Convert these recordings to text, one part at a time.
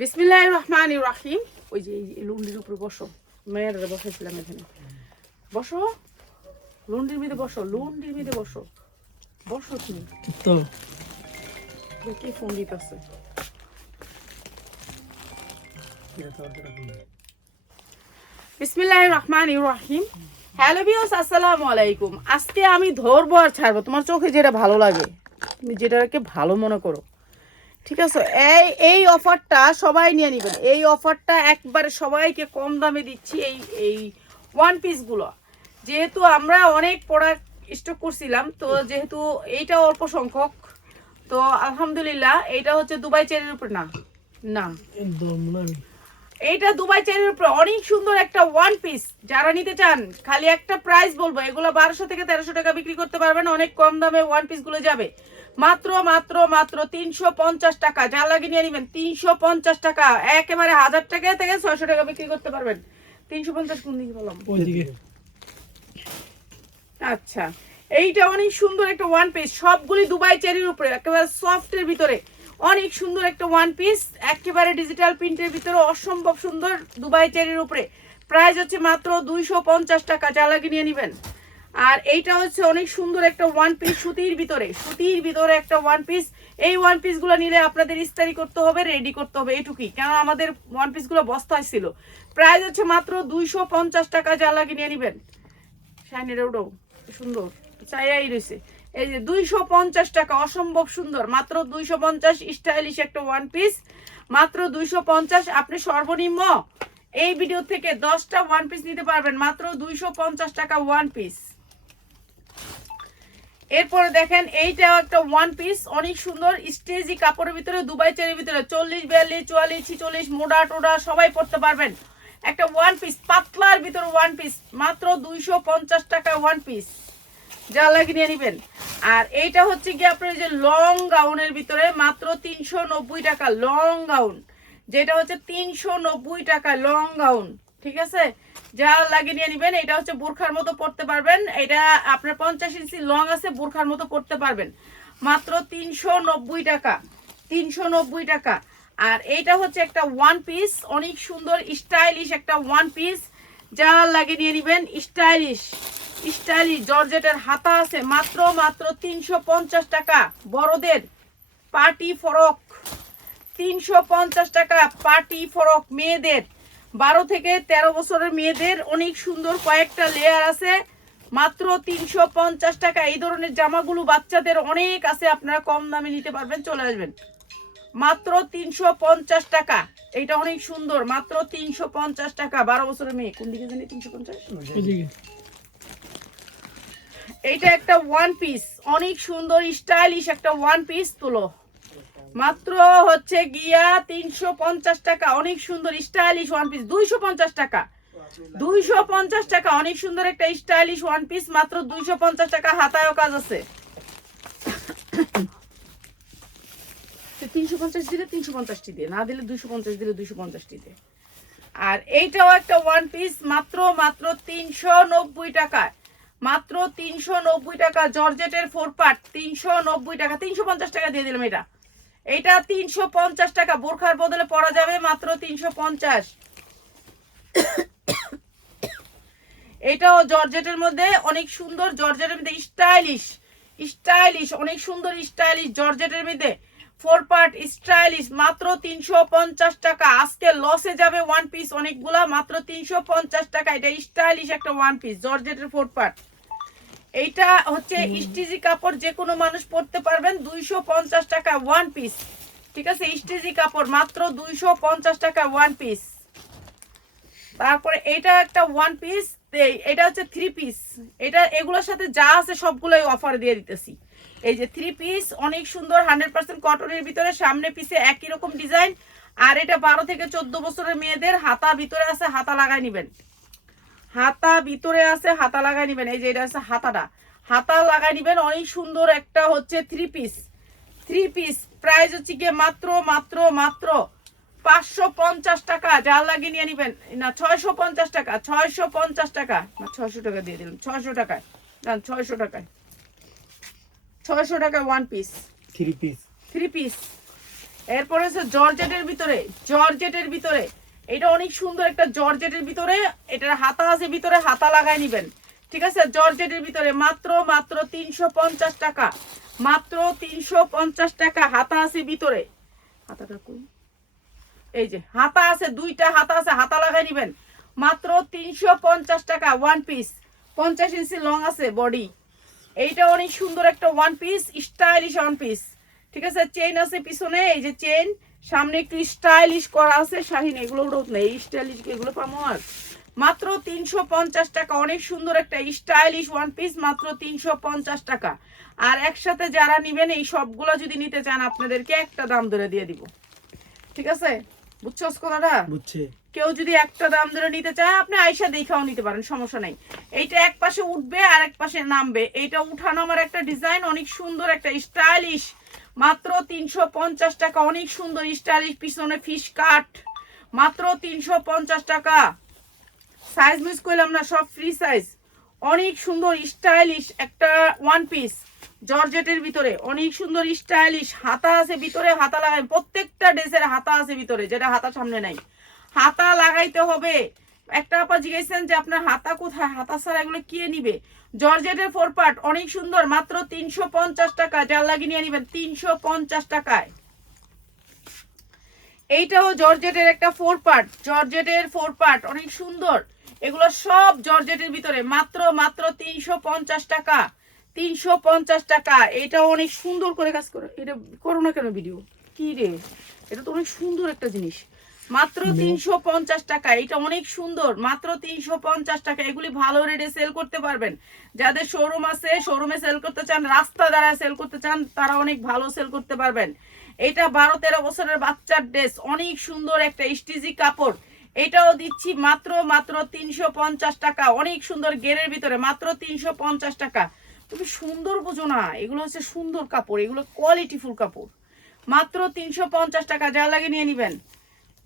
বিসমিল্লাহির রহমানির রহিম। ওই যে এই লুন্ডির উপরে বসো, মেয়েরা বসেছিলাম এখানে। বসো, লুন্ডির মধ্যে বসো, লুন্ডির মধ্যে বসো, বসো তুমি। তো কি ফোন দিতেছে? বিসমিল্লাহির রহমানির রহিম। হ্যালো ভিউয়ার্স, আসসালামু আলাইকুম। আজকে আমি ধরবো আর ছাড়বো, তোমার চোখে যেটা ভালো লাগে, তুমি যেটাকে ভালো মনে করো, ঠিক আছে? এই অফারটা সবাই নিয়ে নেবেন। এই অফারটা একবারে সবাইকে কম দামে দিচ্ছি। এই ওয়ান পিসগুলো যেহেতু আমরা অনেক প্রোডাক্ট স্টক করছিলাম, তো যেহেতু এইটা অল্প সংখ্যক, তো আলহামদুলিল্লাহ এইটা হচ্ছে দুবাই চেরির উপর না না এইটা দুবাই চেরির উপর অনেক সুন্দর একটা ওয়ান পিস। যারা নিতে চান খালি একটা প্রাইস বলবো, এগুলো 1200 থেকে 1300 টাকা বিক্রি করতে পারবেন। অনেক কম দামে ওয়ান পিস গুলো যাবে মাত্র মাত্র মাত্র 350 টাকা। যা লাগে নিয়ে নেবেন 350 টাকা। একেবারে 1000 টাকা থেকে 600 টাকা বিক্রি করতে পারবেন। 350 কোন দিকে বললাম? ওইদিকে। আচ্ছা, এইটা অনেক সুন্দর একটা ওয়ান পিস, সবগুলি দুবাই চেরির উপরে, একেবারে সফটের ভিতরে অনেক সুন্দর একটা ওয়ান পিস, একেবারে ডিজিটাল প্রিন্টের ভিতরে অসম্ভব সুন্দর দুবাই চেরির উপরে। প্রাইস হচ্ছে মাত্র 250 টাকা। যা লাগে নিয়ে নেবেন। আর এইটা হচ্ছে অনেক সুন্দর একটা ওয়ান পিস, সুতির ভিতরে একটা ওয়ান পিস। এই ওয়ান পিসগুলো নিলে আপনাদের ইস্তারি করতে হবে, রেডি করতে হবে, এইটুকুই। কেন আমাদের ওয়ান পিসগুলো বস্তায় ছিল। প্রাইস হচ্ছে মাত্র 250 টাকা। যা লাগে নিয়ে নেবেন। শাইনের ওটাও সুন্দর চাইয়াই রয়েছে। এই যে 250 টাকা, অসম্ভব সুন্দর, মাত্র 250। স্টাইলিশ একটা ওয়ান পিস, মাত্র 250। আপনি সর্বনিম্ন এই ভিডিও থেকে 10টা ওয়ান পিস নিতে পারবেন মাত্র 250 টাকা ওয়ান পিস। এরপরে দেখেন এইটাও একটা ওয়ান পিস, অনেক সুন্দর স্টেজি কাপড়ের ভিতরে, দুবাই চেরির ভিতরে, 40, 42, 44, 46 মোডা টোডা সবাই পড়তে পারবেন। একটা ওয়ান পিস পাতলার ভিতরে ওয়ান পিস, মাত্র 250 টাকা ওয়ান পিস। যা লাগে নিয়ে নেবেন। আর এইটা হচ্ছে কি আপনার যে লং গাউনের ভিতরে মাত্র 390 টাকা লং গাউন, যেটা হচ্ছে 390 টাকা লং গাউন, ঠিক আছে? যা লাগে নিয়ে নেবেন। এটা হচ্ছে বোরখার মতো পড়তে পারবেন। এটা আপনার 50 ইঞ্চি লং আছে, বোরখার মতো পড়তে পারবেন মাত্র 390 টাকা, 390 টাকা। আর এইটা হচ্ছে একটা ওয়ান পিস, অনেক সুন্দর স্টাইলিশ একটা ওয়ান পিস। যা লাগে নিয়ে নেবেন। স্টাইলিশ জর্জেটের হাতা আছে, মাত্র মাত্র 350 টাকা। বড়দের পার্টি ফরক 350 টাকা। পার্টি ফরক মেয়েদের 12 থেকে 13 বছরের মেয়েদের অনেক সুন্দর কয়েকটা লেয়ার আছে, মাত্র 350 টাকা। এই ধরনের জামাগুলো বাচ্চাদের অনেক আছে, আপনারা কম দামে নিতে পারবেন, চলে আসবেন। মাত্র 350 টাকা। এইটা অনেক সুন্দর, মাত্র 350 টাকা। 12 বছরের মেয়ে, কোন দিকে জানি 350। এইটা একটা ওয়ান পিস, অনেক সুন্দর স্টাইলিশ একটা ওয়ান পিস, তুলো মাত্র হচ্ছে গিয়া 350 টাকা। অনেক সুন্দর স্টাইলিশ ওয়ান পিস, 250 টাকা, 250 টাকা। অনেক সুন্দর একটা স্টাইলিশ ওয়ান পিস, মাত্র 250 টাকা। হাতায়ও কাজ আছে। 350 দিলে 350টি দিয়ে, না দিলে 250 দিলে 250টি দিয়ে। আর এইটাও একটা ওয়ান পিস, মাত্র মাত্র 390 টাকা, মাত্র 390 টাকা। জর্জেটের 4 পার্ট, 390 টাকা, 350 টাকা দিয়ে দিলাম। এটা 350 টাকা। বোরখার বদলে পরা যাবে মাত্র 350। এটাও জর্জেটের মধ্যে অনেক সুন্দর, জর্জেটের মধ্যে স্টাইলিশ অনেক সুন্দর স্টাইলিশ জর্জেটের মধ্যে 4 পার্ট স্টাইলিশ, মাত্র 350 টাকা। আজকে লসে যাবে ওয়ান পিস অনেকগুলা, মাত্র 350 টাকা। এটা স্টাইলিশ একটা ওয়ান পিস, জর্জেটের 4 পার্ট। এইটা হচ্ছে স্টিজি কাপড়, যে কোনো মানুষ পরতে পারবেন। 250 টাকা ওয়ান পিস, ঠিক আছে? স্টিজি কাপড়, মাত্র 250 টাকা ওয়ান পিস। তারপরে এটা একটা ওয়ান পিস, এটা হচ্ছে 3 পিস। এটা এগুলোর সাথে যা আছে সবগুলোই অফার দিয়ে দিতেছি। এই যে 3 পিস, অনেক সুন্দর 100% কটনের ভিতরে, সামনে পিছে একই রকম ডিজাইন। আর এটা 12 থেকে 14 বছরের মেয়েদের। হাতা ভিতরে আছে, হাতা লাগাই নেবেন। হাতা ভিতরে আছে, হাতা লাগাই নেবেন। এই যে এটা আছে হাতাটা, হাতা লাগাই নেবেন। অনেক সুন্দর একটা হচ্ছে 3 পিস। প্রাইস হচ্ছে গিয়ে মাত্র মাত্র মাত্র 550 টাকা। যা লাগে নিয়ে নেবেন। না 650 টাকা, 650 টাকা না 600 টাকা দিয়ে দিলাম, 600 টাকায় না 600 টাকায়, 600 টাকা ওয়ান পিস, 3 পিস। 3 পিস। এরপরে হচ্ছে জর্জেটের ভিতরে, জর্জেটের ভিতরে এটা অনেক সুন্দর একটা জর্জেটের ভিতরে, এটার হাতা আছে ভিতরে, হাতা লাগাই নিবেন। ঠিক আছে, জর্জেটের ভিতরে মাত্র মাত্র 350 টাকা, মাত্র 350 টাকা। হাতা আছে ভিতরে, হাতাটা কই, এই যে হাতা আছে, দুইটা হাতা আছে, হাতা লাগাই নিবেন মাত্র 350 টাকা ওয়ান পিস। 50 ইঞ্চি লং আছে বডি। এইটা অনেক সুন্দর একটা one piece, stylish one piece. ঠিক আছে, চেইন আছে পিছনে, এই যে চেইন, সামনে একটু স্টাইলিশ করা আছে। শাহিন এগুলো রোদ নেই, স্টাইলিশ এগুলো পাবো। আর মাত্র 350 টাকা, অনেক সুন্দর একটা স্টাইলিশ ওয়ান পিস, মাত্র 350 টাকা। আর একসাথে যারা নিবেন এই সবগুলো যদি নিতে চান আপনাদেরকে একটা দাম ধরে দিয়ে দিব। ঠিক আছে, বুঝছস কথাটা? বুঝছি। কেউ যদি একটা দাম ধরে নিতে চায় আপনি আয়সা দেখাও নিতে পারেন, সমস্যা নাই। এইটা এক পাশে উঠবে আর এক পাশে নামবে, এইটা উঠানো আমার একটা ডিজাইন, অনেক সুন্দর একটা স্টাইলিশ, মাত্র 350 টাকা। অনেক সুন্দর স্টাইলিশ, পিছনে ফিশ কাট, মাত্র 350 টাকা। সাইজ মিস করলাম না, সব ফ্রি সাইজ। অনেক সুন্দর স্টাইলিশ একটা ওয়ান পিস জর্জেটের ভিতরে, অনেক সুন্দর স্টাইলিশ। হাতা আছে ভিতরে, হাতা লাগাই, প্রত্যেকটা ড্রেসের হাতা আছে ভিতরে, যেটা হাতা সামনে নাই, হাতা লাগাইতে হবে। একটা আপা জিজ্ঞাসেন যে আপনার হাতা কোথায়, হাতা ছাড়া এগুলো কে নিবে? জর্জেটের 4 পার্ট, অনেক সুন্দর, মাত্র 350 টাকা। যার লাগিয়ে নিয়ে নিবেন 350 টাকায়। এইটাও জর্জেটের একটা 4 পার্ট, জর্জেটের 4 পার্ট, অনেক সুন্দর। এগুলো সব জর্জেটের ভিতরে, মাত্র মাত্র 350 টাকা, 350 টাকা। এটা অনেক সুন্দর করে কাজ করে। এটা করো না কেন ভিডিও, কি রে, এটা তো অনেক সুন্দর একটা জিনিস। মাত্র 350 টাকা, এটা অনেক সুন্দর, মাত্র 350 টাকা। এগুলি ভালো রেটে সেল করতে পারবেন। যাদের শোরুম আছে, শোরুমে সেল করতে চান, রাস্তা দ্বারা সেল করতে চান, তারা অনেক ভালো সেল করতে পারবেন। এটা 12-13 বছরের বাচ্চার ড্রেস, অনেক সুন্দর একটা স্টিজি কাপড়। এটাও দিচ্ছি মাত্র মাত্র 350 টাকা, অনেক সুন্দর গেরের ভিতরে, মাত্র 350 টাকা। তুমি সুন্দর বোঝো না, এগুলো হচ্ছে সুন্দর কাপড়, এগুলো কোয়ালিটিফুল কাপড়, মাত্র 350 টাকা। যা লাগে নিয়ে নিবেন।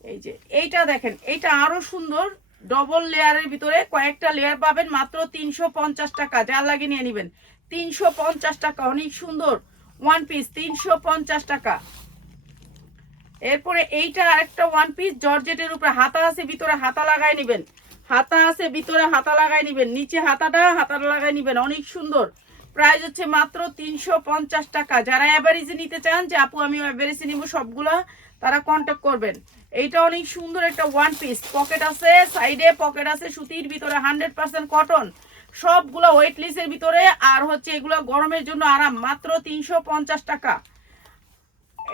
এই যে এইটা দেখেন, এইটা আরো সুন্দর, ডবল লেয়ারের ভিতরে কয়েকটা লেয়ার পাবেন, মাত্র 350 টাকা। যা লাগে নিয়ে নিবেন, 350 টাকা। অনেক সুন্দর ওয়ান পিস, 350 টাকা। এরপরে এইটা আরেকটা ওয়ান পিস জর্জেটের উপরে, হাতা আছে ভিতরে, হাতা লাগাই নিবেন, হাতা আছে ভিতরে, হাতা লাগাই নিবেন, নিচে হাতাটা লাগাই নিবেন, অনেক সুন্দর। প্রাইস হচ্ছে মাত্র 350 টাকা। যারা অ্যাভারেজে নিতে চান যে আপু আমি অ্যাভারেজে নিব সবগুলা, তারা কন্ট্যাক্ট করবেন। এইটা অনেক সুন্দর একটা ওয়ান পিস, পকেট আছে, সাইডে পকেট আছে, সুতির ভিতরে, 100% কটন, সবগুলো ওয়েটলেসের ভিতরে। আর হচ্ছে এগুলো গরমের জন্য আরাম, মাত্র 350 টাকা।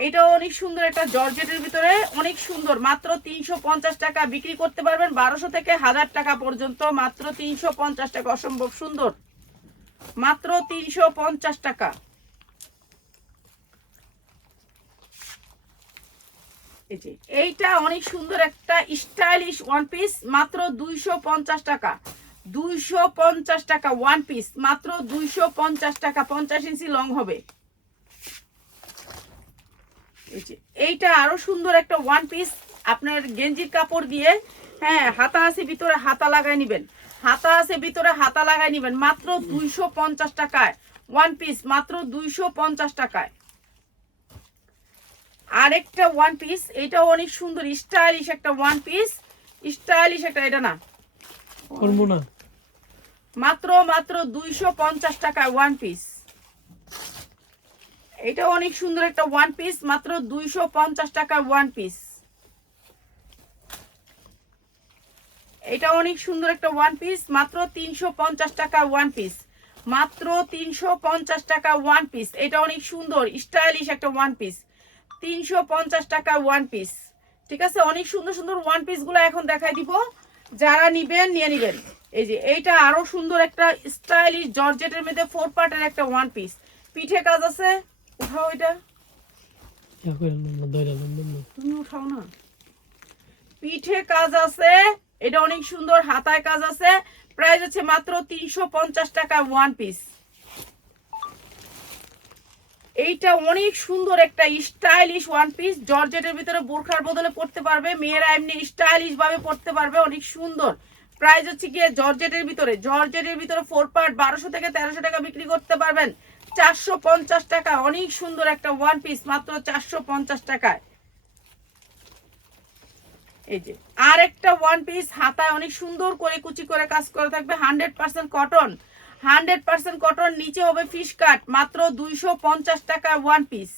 এটাও অনেক সুন্দর একটা জর্জেটের ভিতরে, অনেক সুন্দর, মাত্র 350 টাকা। বিক্রি করতে পারবেন 1200 থেকে 1000 টাকা পর্যন্ত, মাত্র 350 টাকা। অসম্ভব সুন্দর, মাত্র 350 টাকা। এইটা অনেক সুন্দর একটা স্টাইলিশ ওয়ান পিস, মাত্র 250 টাকা, 250 টাকা ওয়ান পিস, মাত্র 250 টাকা। 50 ইঞ্চি লং হবে। এইটা আরো সুন্দর একটা ওয়ান পিস, আপনার গেঞ্জির কাপড় দিয়ে, হ্যাঁ, হাতা আছে ভিতরে, হাতা লাগাই নিবেন, হাতা আছে ভিতরে, হাতা লাগাই নিবেন, মাত্র 250 টাকায় ওয়ান পিস, মাত্র 250 টাকায়। আরেকটা ওয়ান পিস, এটা অনেক সুন্দর স্টাইলিশ একটা ওয়ান পিস, স্টাইলিশ একটা, এটা না করবো না, মাত্র মাত্র 250 টাকায় ওয়ান পিস। এটা অনেক সুন্দর একটা ওয়ান পিস, মাত্র 250 টাকা ওয়ান পিস। এটা অনেক সুন্দর একটা ওয়ান পিস, মাত্র 350 টাকা ওয়ান পিস, মাত্র 350 টাকা ওয়ান পিস। এটা অনেক সুন্দর স্টাইলিশ একটা ওয়ান পিস, 350 টাকা ওয়ান পিস। ঠিক আছে, অনেক সুন্দর সুন্দর ওয়ান পিস গুলো এখন দেখাই দিব, যারা নিবেন নিয়ে নিবেন। এই যে এইটা আরো সুন্দর একটা স্টাইলিশ জর্জেটের মধ্যে 4 পার্টের একটা ওয়ান পিস, পিঠে কাজ আছে। উঠাও, এটা তুমি উঠাও না, পিঠে কাজ আছে, এটা অনেক সুন্দর, হাতায় কাজ আছে। প্রাইস হচ্ছে মাত্র 350 টাকা ওয়ান পিস। এইটা অনেক সুন্দর একটা স্টাইলিশ ওয়ান পিস, জর্জেটের ভিতরে বোরখার বদলে পড়তে পারবে, মেয়েরা এমনি স্টাইলিশ ভাবে পড়তে পারবে, অনেক সুন্দর। প্রাইস হচ্ছে গিয়ে জর্জেটের ভিতরে, জর্জেটের ভিতরে 4 পার্ট, 1200 থেকে 1300 টাকা বিক্রি করতে পারবেন, 450 টাকা। অনেক সুন্দর একটা ওয়ান পিস, মাত্র 450 টাকায়। এই যে আর একটা ওয়ান পিস, হাতায় অনেক সুন্দর করে কুচি করে কাজ করে থাকবে, 100% কটন, 100% কটন, নিচে হবে ফিশ কাট, মাত্র 250 টাকা ওয়ান পিস।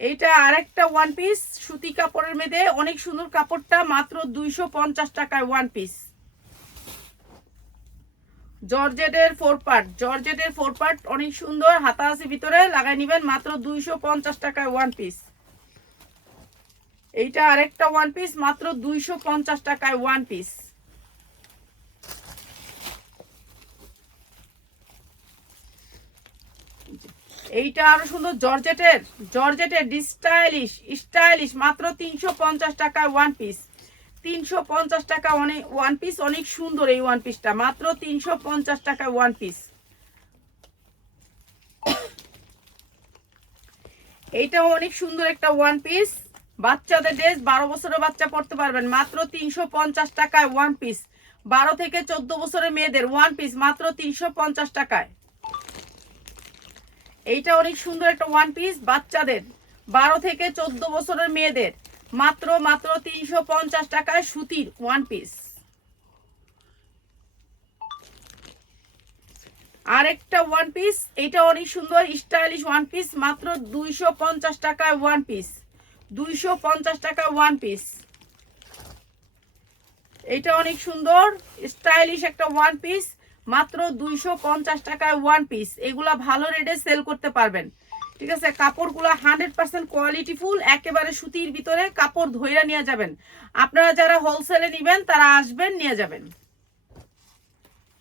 এইটা আরেকটা ওয়ান পিস সুতি কাপড়ের মধ্যে, অনেক সুন্দর কাপড়টা, মাত্র 250 টাকায় ওয়ান পিস। জর্জেটের ফোর পার্ট, জর্জেটের ফোর পার্ট, অনেক সুন্দর, হাতা আছে ভিতরে, লাগাই নিবেন, মাত্র 250 টাকায় ওয়ান পিস। এইটা আরেকটা ওয়ান পিস, মাত্র 250 টাকায় ওয়ান পিস। এইটা আরো সুন্দর, জর্জেটের, জর্জেটের স্টাইলিশ, স্টাইলিশ, মাত্র 350 টাকায় ওয়ান পিস। 350 টাকা অনেক ওয়ান পিস, অনেক সুন্দর এই ওয়ান পিসটা, মাত্র 350 টাকায় ওয়ান পিস। এইটাও অনেক সুন্দর একটা ওয়ান পিস, বাচ্চাদের ড্রেস, 12 বছরের বাচ্চা পড়তে পারবেন, মাত্র 350 টাকায় ওয়ান পিস। 12 থেকে 14 বছরের মেয়েদের ওয়ান পিস, মাত্র 350 টাকায়। এইটা অনেক সুন্দর একটা ওয়ান পিস, বাচ্চাদের 12 থেকে 14 বছরের মেয়েদের, মাত্র 350 টাকায় সুতির ওয়ান পিস। আরেকটা ওয়ান পিস, এইটা অনেক সুন্দর স্টাইলিশ ওয়ান পিস, মাত্র 250 টাকায় ওয়ান পিস। 250 টাকা ওয়ান পিস। এটা অনেক সুন্দর স্টাইলিশ একটা ওয়ান পিস, মাত্র 250 টাকায় ওয়ান পিস। এগুলা ভালো রেটে সেল করতে পারবেন, ঠিক আছে। কাপড়গুলো 100% কোয়ালিটি ফুল, একেবারে সুতির ভিতরে, কাপড় ধইরা নিয়ে যাবেন। আপনারা যারা হোলসেলে নেবেন তারা আসবেন, নিয়ে যাবেন।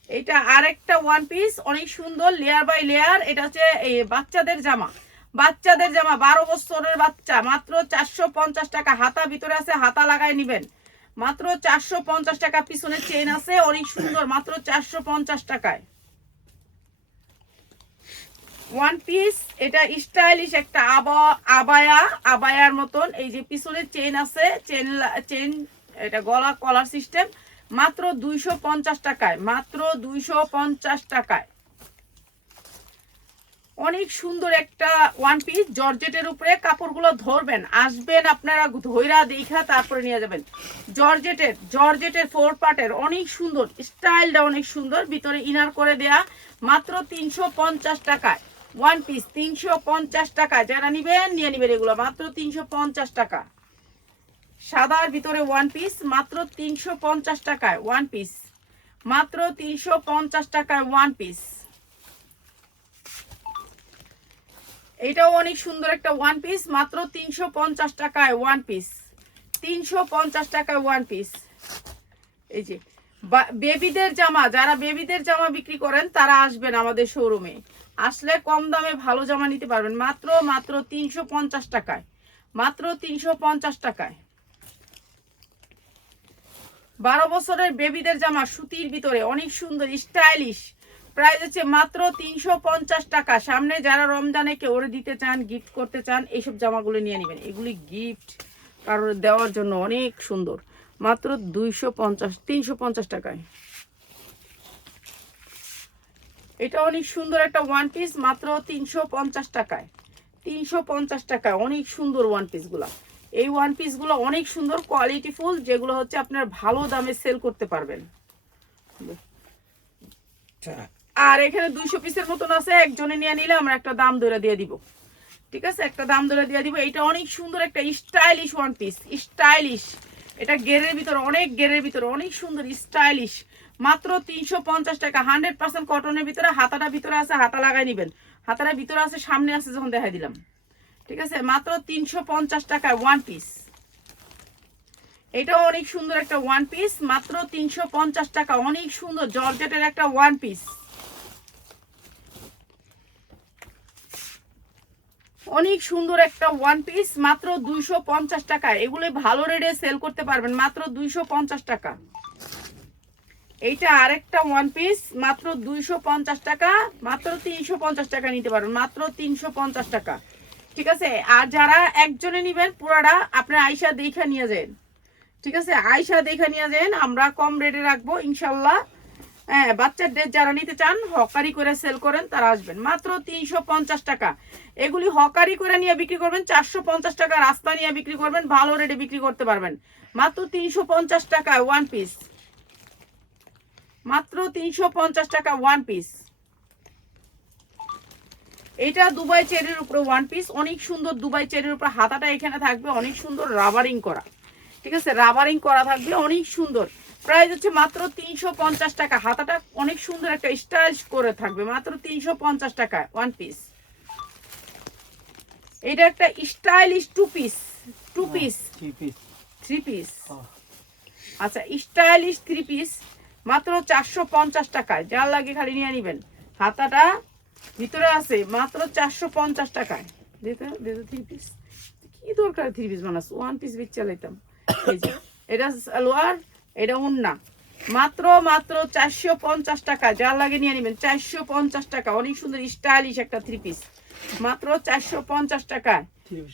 এটা আরেকটা ওয়ান পিস, অনেক সুন্দর, লেয়ার বাই লেয়ার। এটা হচ্ছে বাচ্চাদের জামা, বাচ্চাদের জামা, 12 বছরের বাচ্চা, মাত্র 450 টাকা। হাতা ভিতরে আছে, হাতা লাগাই নিবেন, মাত্র 450 টাকা। পিছনে চেন আছে, অনেক সুন্দর, মাত্র 450 টাকায় ওয়ান পিস। এটা স্টাইলিশ একটা আবায়া, আবায়ার মতন। এই যে পিছনে চেন আছে, চেন, এটা গলা কলার সিস্টেম, মাত্র 250 টাকায়, মাত্র 250 টাকায়। অনেক সুন্দর একটা ওয়ান পিস, জর্জেটের উপরে। কাপড়গুলো ধরবেন, আসবেন আপনারা, ধৈরা দেখা তারপরে নিয়ে যাবেন। জর্জেটের, জর্জেটের ফোর পার্টের, অনেক সুন্দর, স্টাইলটা অনেক সুন্দর, ভিতরে ইনার করে দেয়া, মাত্র 350 টাকায় ওয়ান পিস। 350 টাকা, যারা নিবেন নিয়ে নিবেন, এগুলো মাত্র 350 টাকা। সাদার ভিতরে ওয়ান পিস, মাত্র 350 টাকায় ওয়ান পিস, মাত্র 350 টাকায় ওয়ান পিস। এটাও অনেক সুন্দর একটা ওয়ান পিস, মাত্র 350 টাকায় ওয়ান পিস। 350 টাকায় ওয়ান পিস। এই যে বেবিদের জামা, যারা বেবিদের জামা বিক্রি করেন তারা আসবেন আমাদের শোরুমে, আসলে কম দামে ভালো জামা নিতে পারবেন, মাত্র 350 টাকায়, মাত্র 350 টাকায়। 12 বছরের বেবিদের জামা, সুতির ভিতরে, অনেক সুন্দর স্টাইলিশ, প্রাইস হচ্ছে মাত্র 350 টাকা। সামনে যারা রমজানে কেউ দিতে চান, গিফট করতে চান, এইসব জামাগুলো নিয়ে নেবেন, এগুলি গিফট কারোর দেওয়ার জন্য অনেক সুন্দর, মাত্র 350 টাকায়। এটা অনেক সুন্দর একটা ওয়ান পিস, মাত্র 350 টাকায়, 350 টাকায়। অনেক সুন্দর ওয়ান পিসগুলা, এই ওয়ান পিসগুলো অনেক সুন্দর, কোয়ালিটি ফুল, যেগুলো হচ্ছে আপনার ভালো দামে সেল করতে পারবেন। আর এখানে 200 পিসের মতন আছে, একজনে নিয়ে নিলে আমরা একটা দাম ধরে দিয়ে দিব, ঠিক আছে, একটা দাম ধরে দিয়ে দিব। এটা অনেক সুন্দর একটা স্টাইলিশ ওয়ান পিস, স্টাইলিশ। এটা গেরের ভিতরে, অনেক গেরের ভিতরে, অনেক সুন্দর স্টাইলিশ, মাত্র 350 টাকা। 100% কটনের ভিতরে, হাতাটা ভিতরে আছে, হাতা লাগাই নিবেন, হাতাটা ভিতরে আছে, সামনে আছে, যখন দেখাই দিলাম, ঠিক আছে, মাত্র 350 টাকায় ওয়ান পিস। এটাও অনেক সুন্দর একটা ওয়ান পিস, মাত্র 350 টাকা। অনেক সুন্দর জর্জেটের একটা ওয়ান পিস, অনেক সুন্দর একটা ওয়ান পিস, মাত্র 250 টাকা। এগুলো ভালো রেটে সেল করতে পারবেন, মাত্র 250 টাকা। এইটা আরেকটা ওয়ান পিস, মাত্র 250 টাকা, মাত্র 350 টাকা নিতে পারবেন, মাত্র 350 টাকা, ঠিক আছে। আর যারা একজনে নিবেন পুরাটা, আপনার আয়শা দেখা নিয়ে যান, ঠিক আছে, আয়শা দেখা নিয়ে যান, আমরা কম রেটে রাখবো ইনশাল্লাহ। হ্যাঁ, বাচ্চার ড্রেস যারা নিতে চান হকারি করে সেল করেন তারা আসবেন। মাত্র 350 টাকা। এগুলি হকারি করে নিয়ে বিক্রি করবেন 450 টাকা, রাস্তা নিয়ে বিক্রি করবেন ভালো রেটে বিক্রি করতে পারবেন। মাত্র 350 টাকা ওয়ান পিস, মাত্র 350 টাকা ওয়ান পিস। এটা দুবাই চেরির উপরে ওয়ান পিস, অনেক সুন্দর দুবাই চেরির উপরে হাতাটা এখানে থাকবে অনেক সুন্দর রাবারিং করা, ঠিক আছে, রাবারিং করা থাকবে অনেক সুন্দর। প্রাইস হচ্ছে মাত্র 350 টাকা। হাতাটা অনেক সুন্দর একটা স্টাইলিশ করে থাকবে, মাত্র 350 টাকা ওয়ান পিস। এটা একটা stylish two piece, three piece, আচ্ছা স্টাইলিশ থ্রি পিস, মাত্র 450 টাকায়। যার লাগে খালি নিয়ে নিবেন। হাতাটা ভিতরে আছে, মাত্র 450 টাকায়। থ্রি পিস কি দরকার, থ্রি পিস বানাস, ওয়ান পিস বিচ চালাইতাম। এই যে এটা সালোয়ার, এটা ওন্না, মাত্র 450 টাকা। যার লাগে নিয়ে নেবেন, 450 টাকা। অনেক সুন্দর স্টাইলিশ একটা থ্রি পিস, মাত্র 450 টাকা,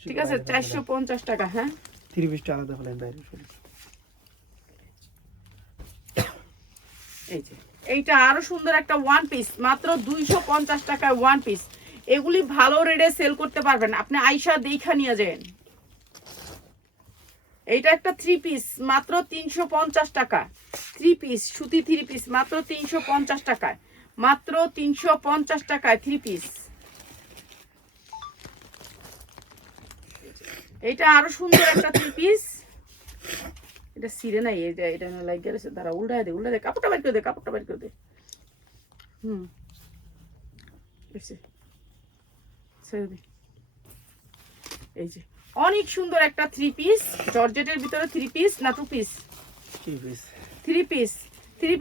ঠিক আছে, 450 টাকা। হ্যাঁ, থ্রি পিসটা আলাদা হলেন বাইরে। এই যে এইটা আরো সুন্দর একটা ওয়ান পিস, মাত্র 250 টাকায় ওয়ান পিস। এগুলি ভালো রেটে সেল করতে পারবেন, আপনি আইসা দেখা নিয়ে যান। এইটা একটা থ্রি পিস, মাত্র 350 টাকা। থ্রি পিস, সুতি থ্রি পিস, মাত্র 350 টাকায়, মাত্র 350 টাকায় থ্রি পিস। এইটা আরো সুন্দর একটা থ্রি পিস। এটা সিরে নাই, এটা না লাগে গেছে, তারা উল্টায় দে, কাপড়টা বের করে দে। এই যে অনেক সুন্দর একটা থ্রি পিস, জর্জেটের ভিতরে থ্রি পিস না টু পিস, থ্রি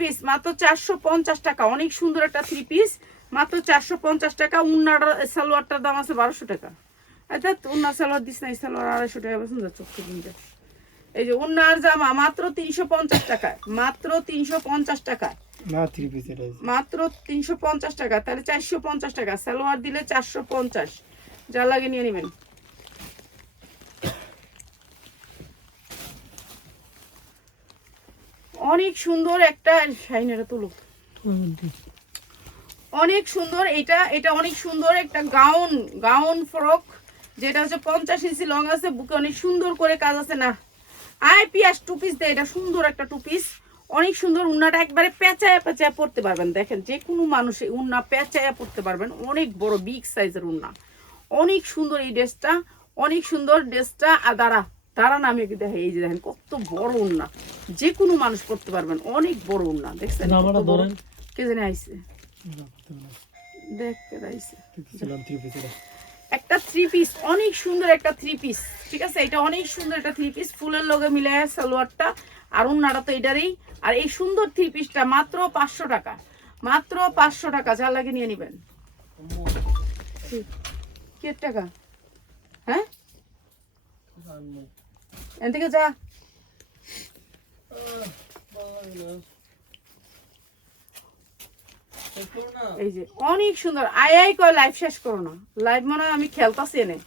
পিস, মাত্র 450 টাকা। অনেক সুন্দর একটা থ্রি পিস, মাত্র 450 টাকা। উন্নার সালোয়ারটার দাম আছে 1200 টাকা। আচ্ছা, উন্নার সালোয়ার দিস না, এই সালোয়ার 250 টাকা পছন্দ যাচ্ছে। এই যে উন্নার জামা মাত্র 350 টাকা, মাত্র 350 টাকা, মাত্র 350 টাকা। তাহলে 450 টাকা, সালোয়ার দিলে 450। যা লাগে নিয়ে নেবেন। অনেক সুন্দর একটা শাইনেরা তুলো, অনেক সুন্দর। এটা অনেক সুন্দর একটা গাউন ফ্রক, যেটা হচ্ছে 50 ইঞ্চি লং আছে, বুকে অনেক সুন্দর করে কাজ আছে। না আইপিএস টু পিস দেয়, এটা সুন্দর একটা টু পিস, অনেক সুন্দর। উন্নাটা একবারে পেঁচায়া পড়তে পারবেন, দেখেন যে কোনো মানুষ উন্না পেঁচায়া পড়তে পারবেন। অনেক বড় বিগ সাইজের উন্না, অনেক সুন্দর এই ড্রেসটা, অনেক সুন্দর ড্রেসটা। আর দাঁড়ান আমি দেখে, এই যে দেখেন কত বড় উন্না, যে কোনো মানুষ পড়তে পারবেন, অনেক বড় উন্না। দেখছেন কে জানে আইছে, দেখতে আইছে একটা থ্রি পিস, অনেক সুন্দর একটা থ্রি পিস, ঠিক আছে। এটা অনেক সুন্দর একটা থ্রি পিস, ফুলের লগে মিলে সালোয়ারটা আর উন্নাটা তো এটারই। আর এই সুন্দর থ্রি পিসটা মাত্র 500 টাকা, মাত্র 500 টাকা। যা লাগে নিয়ে নেবেন। কি টাকা? হ্যাঁ, এন থেকে যা। এই যে অনেক সুন্দর, আই কয় লাইভ শেষ করো না, লাইভ মনে হয় আমি খেলতাছি এনে।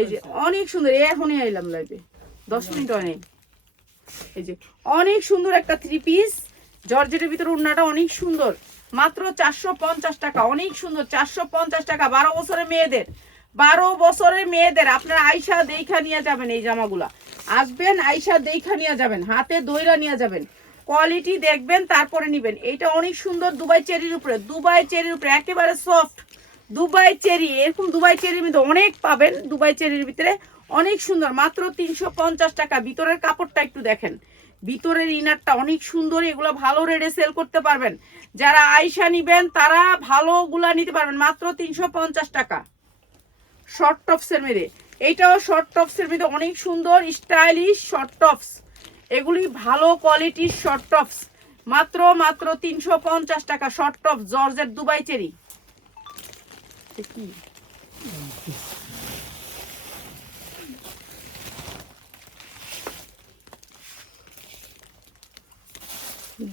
এই যে অনেক সুন্দর, এখনই আইলাম লাইভে, 10 মিনিট হয় নাই। এই যে অনেক সুন্দর একটা থ্রি পিস, জর্জেটের ভিতরে উন্নাটা অনেক সুন্দর, মাত্র 450 টাকা। অনেক সুন্দর, 450 টাকা। 12 বছরের মেয়েদের, 12 বছরের মেয়েদের আপনারা আইসা দেখা নিয়ে যাবেন। এই জামাগুলা আসবেন, আইসা দেখা নিয়ে যাবেন, হাতে দইরা নিয়ে যাবেন, কোয়ালিটি দেখবেন, তারপরে নিবেন। এইটা অনেক সুন্দর দুবাই চেরির উপরে, দুবাই চেরির উপরে একেবারে সফট দুবাই চেরি। এরকম দুবাই চেরির মধ্যে অনেক পাবেন, দুবাই চেরির ভিতরে অনেক সুন্দর, মাত্র 350 টাকা। ভিতরের কাপড়টা একটু দেখেন, ভিতরের ইনারটা অনেক সুন্দর। এগুলো ভালো রেটে সেল করতে পারবেন, যারা আইসা নিবেন তারা ভালোগুলা নিতে পারবেন, মাত্র 350 টাকা। শর্ট টপসের মধ্যে, এইটাও শর্ট টপসের মধ্যে অনেক সুন্দর স্টাইলিশ শর্ট টপস, এগুলি ভালো কোয়ালিটির শর্ট টপস, মাত্র 350 টাকা। Short tops georgette Dubai cherry.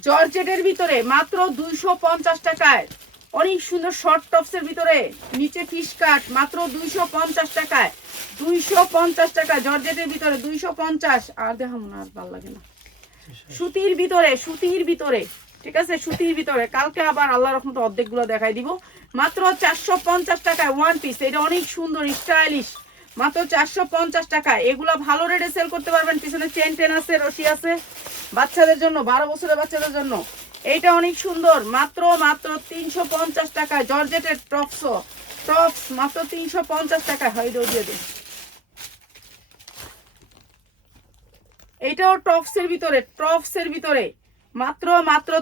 জর্জেটের ভিতরে মাত্র 250 টাকায় অনেক সুন্দর শর্ট টপসের ভিতরে, নিচে ফিশ কাট, মাত্র 250 টাকায়। 250 টাকা জর্জেটের ভিতরে, 250। আর দেখাম না, আর ভালো লাগে না। সুতির ভিতরে, সুতির ভিতরে, ঠিক আছে, সুতির ভিতরে। কালকে আবার আল্লাহ রহমতে অর্ধেকগুলো দেখাই দিব। মাত্র 450 টাকায় ওয়ান পিস, এটা অনেক সুন্দর স্টাইলিশ, মাত্র 450 টাকা। এগুলা ভালো রেটে সেল করতে পারবেন। পিছনে চেন টেন আছে, রশি আছে, বাচ্চাদের জন্য, 12 বছরের বাচ্চাদের জন্য। এইটা অনেক সুন্দর, মাত্র 350 টাকায়। জর্জেটের টপস মাত্র 350 টাকায়। হয় দিয়ে দিন। এইটাও টপসের ভিতরে মাত্র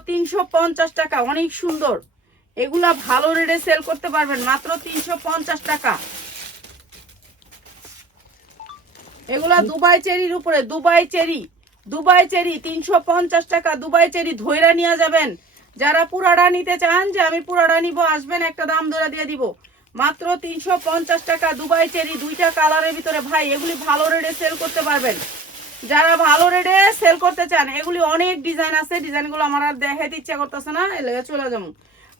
350 টাকা, অনেক সুন্দর। এগুলা ভালো রেটে সেল করতে পারবেন, মাত্র 350 টাকা। এগুলা দুবাই চেরির উপরে, দুবাই চেরি 350 টাকা। দুবাই চেরি ধইরা নিয়ে যাবেন। যারা পুরাটা নিতে চান যে আমি পুরাটা নিব, আসবেন, একটা দাম ধরে দিয়ে দিব, মাত্র 350 টাকা। দুবাই চেরি 2টা কালারের ভিতরে। ভাই এগুলি ভালো রেটে সেল করতে পারবেন। যারা ভালো রেটে সেল করতে চান, এগুলি অনেক ডিজাইন আছে, ডিজাইনগুলো আমার আর দেখাইতে ইচ্ছা করতেছে না, এলে চলে যাবো।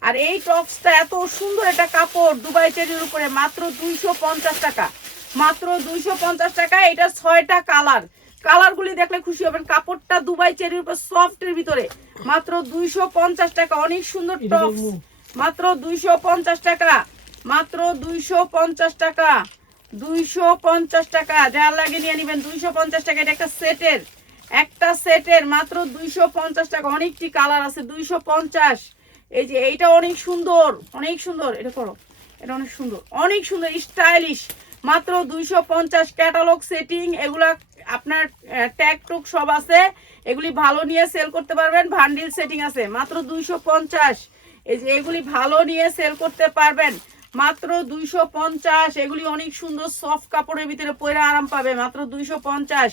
আর এই টপসটা এত সুন্দর, এটা কাপড় দুবাই চেরির উপরে, মাত্র 250 টাকা, মাত্র 250 টাকা। এটা 6টা কালার, কালারগুলি দেখলে খুশি হবেন। কাপড়টা দুবাই চেরির উপর সফটের ভিতরে, মাত্র 250 টাকা। অনেক সুন্দর টপস, মাত্র 250 টাকা, মাত্র 250 টাকা, 250 টাকা। যার লাগে নিয়ে নেবেন 250 টাকা। এটা একটা সেটের মাত্র 250 টাকা। অনেকটি কালার আছে, 250। এই যে এইটা অনেক সুন্দর, অনেক সুন্দর। এটা করো, এটা অনেক সুন্দর, অনেক সুন্দর স্টাইলিশ, মাত্র 250। ক্যাটালগ সেটিং, এগুলা আপনার ট্যাগ টুক সব আছে, এগুলি ভালো নিয়ে সেল করতে পারবেন। ভান্ডিল সেটিং আছে, মাত্র 250। এই যে এগুলি ভালো নিয়ে সেল করতে পারবেন, মাত্র 250। এগুলি অনেক সুন্দর সফট কাপড়ের ভিতরে পরে আরাম পাবে, মাত্র 250।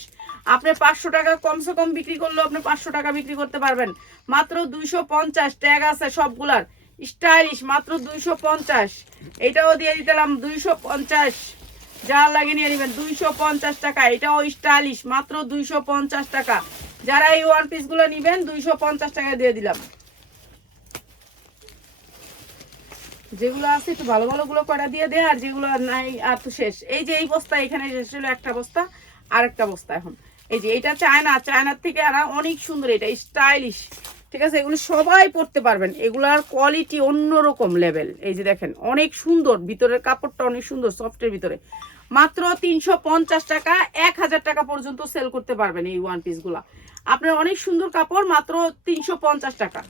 আপনি 500 টাকা কমসে কম বিক্রি করলেও আপনি 500 টাকা বিক্রি করতে পারবেন, মাত্র 250। ট্যাগ আছে সবগুলার, স্টাইলিশ, মাত্র 250। এটাও দিয়ে দিলাম 250। যা লাগে নিয়ে নেবেন 250 টাকা। এটাও স্টাইলিশ, মাত্র 250 টাকা। যারা এই ওয়ান পিস গুলো নিবেন 250 টাকা দিয়ে দিলাম। যেগুলো আছে একটু ভালো ভালো গুলো কয়টা দিয়ে দেয়, আর যেগুলো নাই আর তো শেষ। এই যে এই বস্তা এখানে শেষ হলো, একটা বস্তা আর একটা বস্তা। এখন এই যে এটা চায়নার থেকে আনা, অনেক সুন্দর, এটা স্টাইলিশ, ঠিক আছে। এগুলো সবাই পরতে পারবেন, এগুলার কোয়ালিটি অন্যরকম লেভেল। এই যে দেখেন অনেক সুন্দর, ভিতরের কাপড়টা অনেক সুন্দর, সফটের ভিতরে, মাত্র 350 টাকা। 1000 টাকা পর্যন্ত সেল করতে পারবেন এই ওয়ান পিস গুলা। আপনার অনেক সুন্দর কাপড়, মাত্র 350 টাকা।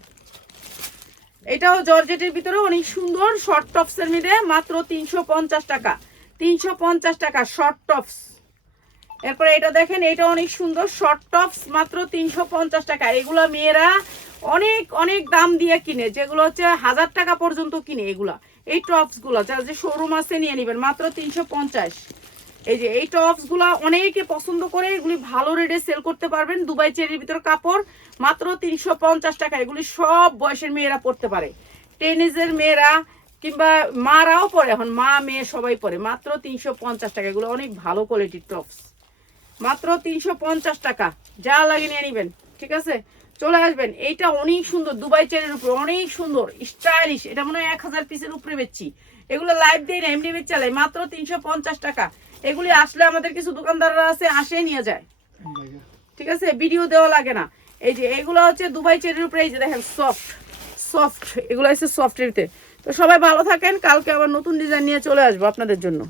এটাও জর্জেটের ভিতরে অনেক সুন্দর, শর্ট টপসের মধ্যে, মাত্র 350 টাকা, 350 টাকা শর্ট টপস। এরপরে এটা দেখেন, এটা অনেক সুন্দর শর্ট টপস, মাত্র 350 টাকা। এগুলা মেয়েরা অনেক অনেক দাম দিয়ে কিনে, যেগুলো হচ্ছে 1000 টাকা পর্যন্ত কিনে এগুলা। এই টপস গুলা যারা যে শোরুম আছে নিয়ে নেবেন, মাত্র 350। এই যে এই টপস গুলা অনেকে পছন্দ করে, এগুলি ভালো রেটে সেল করতে পারবেন। দুবাই চেরির ভিতর কাপড়, মাত্র 350 টাকা। এগুলি সব বয়সের মেয়েরা পড়তে পারে, টেনিসের মেয়েরা কিংবা মারাও পরে, এখন মা মেয়ে সবাই পরে, মাত্র 350 টাকা। এগুলো অনেক ভালো কোয়ালিটির টপস, মাত্র 350 টাকা। যা লাগে নিয়ে নেবেন, ঠিক আছে, চলে আসবেন। এইটা অনেক সুন্দর, দুবাই চেরির উপরে, অনেক সুন্দর স্টাইলিশ। এটা মনে হয় 1000 পিসের উপরে বেচছি। এগুলো লাইভ দিয়ে না, এমনি বেচ চালাই, মাত্র 350 টাকা। এগুলি আসলে আমাদের কিছু দোকানদাররা আছে, আসে নিয়ে যায়, ঠিক আছে, ভিডিও দেওয়া লাগে না। এই যে এগুলো হচ্ছে দুবাই চেরির উপরে। এই যে দেখেন সফট, এগুলো হচ্ছে সফটের ভিতরে। তো সবাই ভালো থাকেন, কালকে আবার নতুন ডিজাইন নিয়ে চলে আসবো আপনাদের জন্য।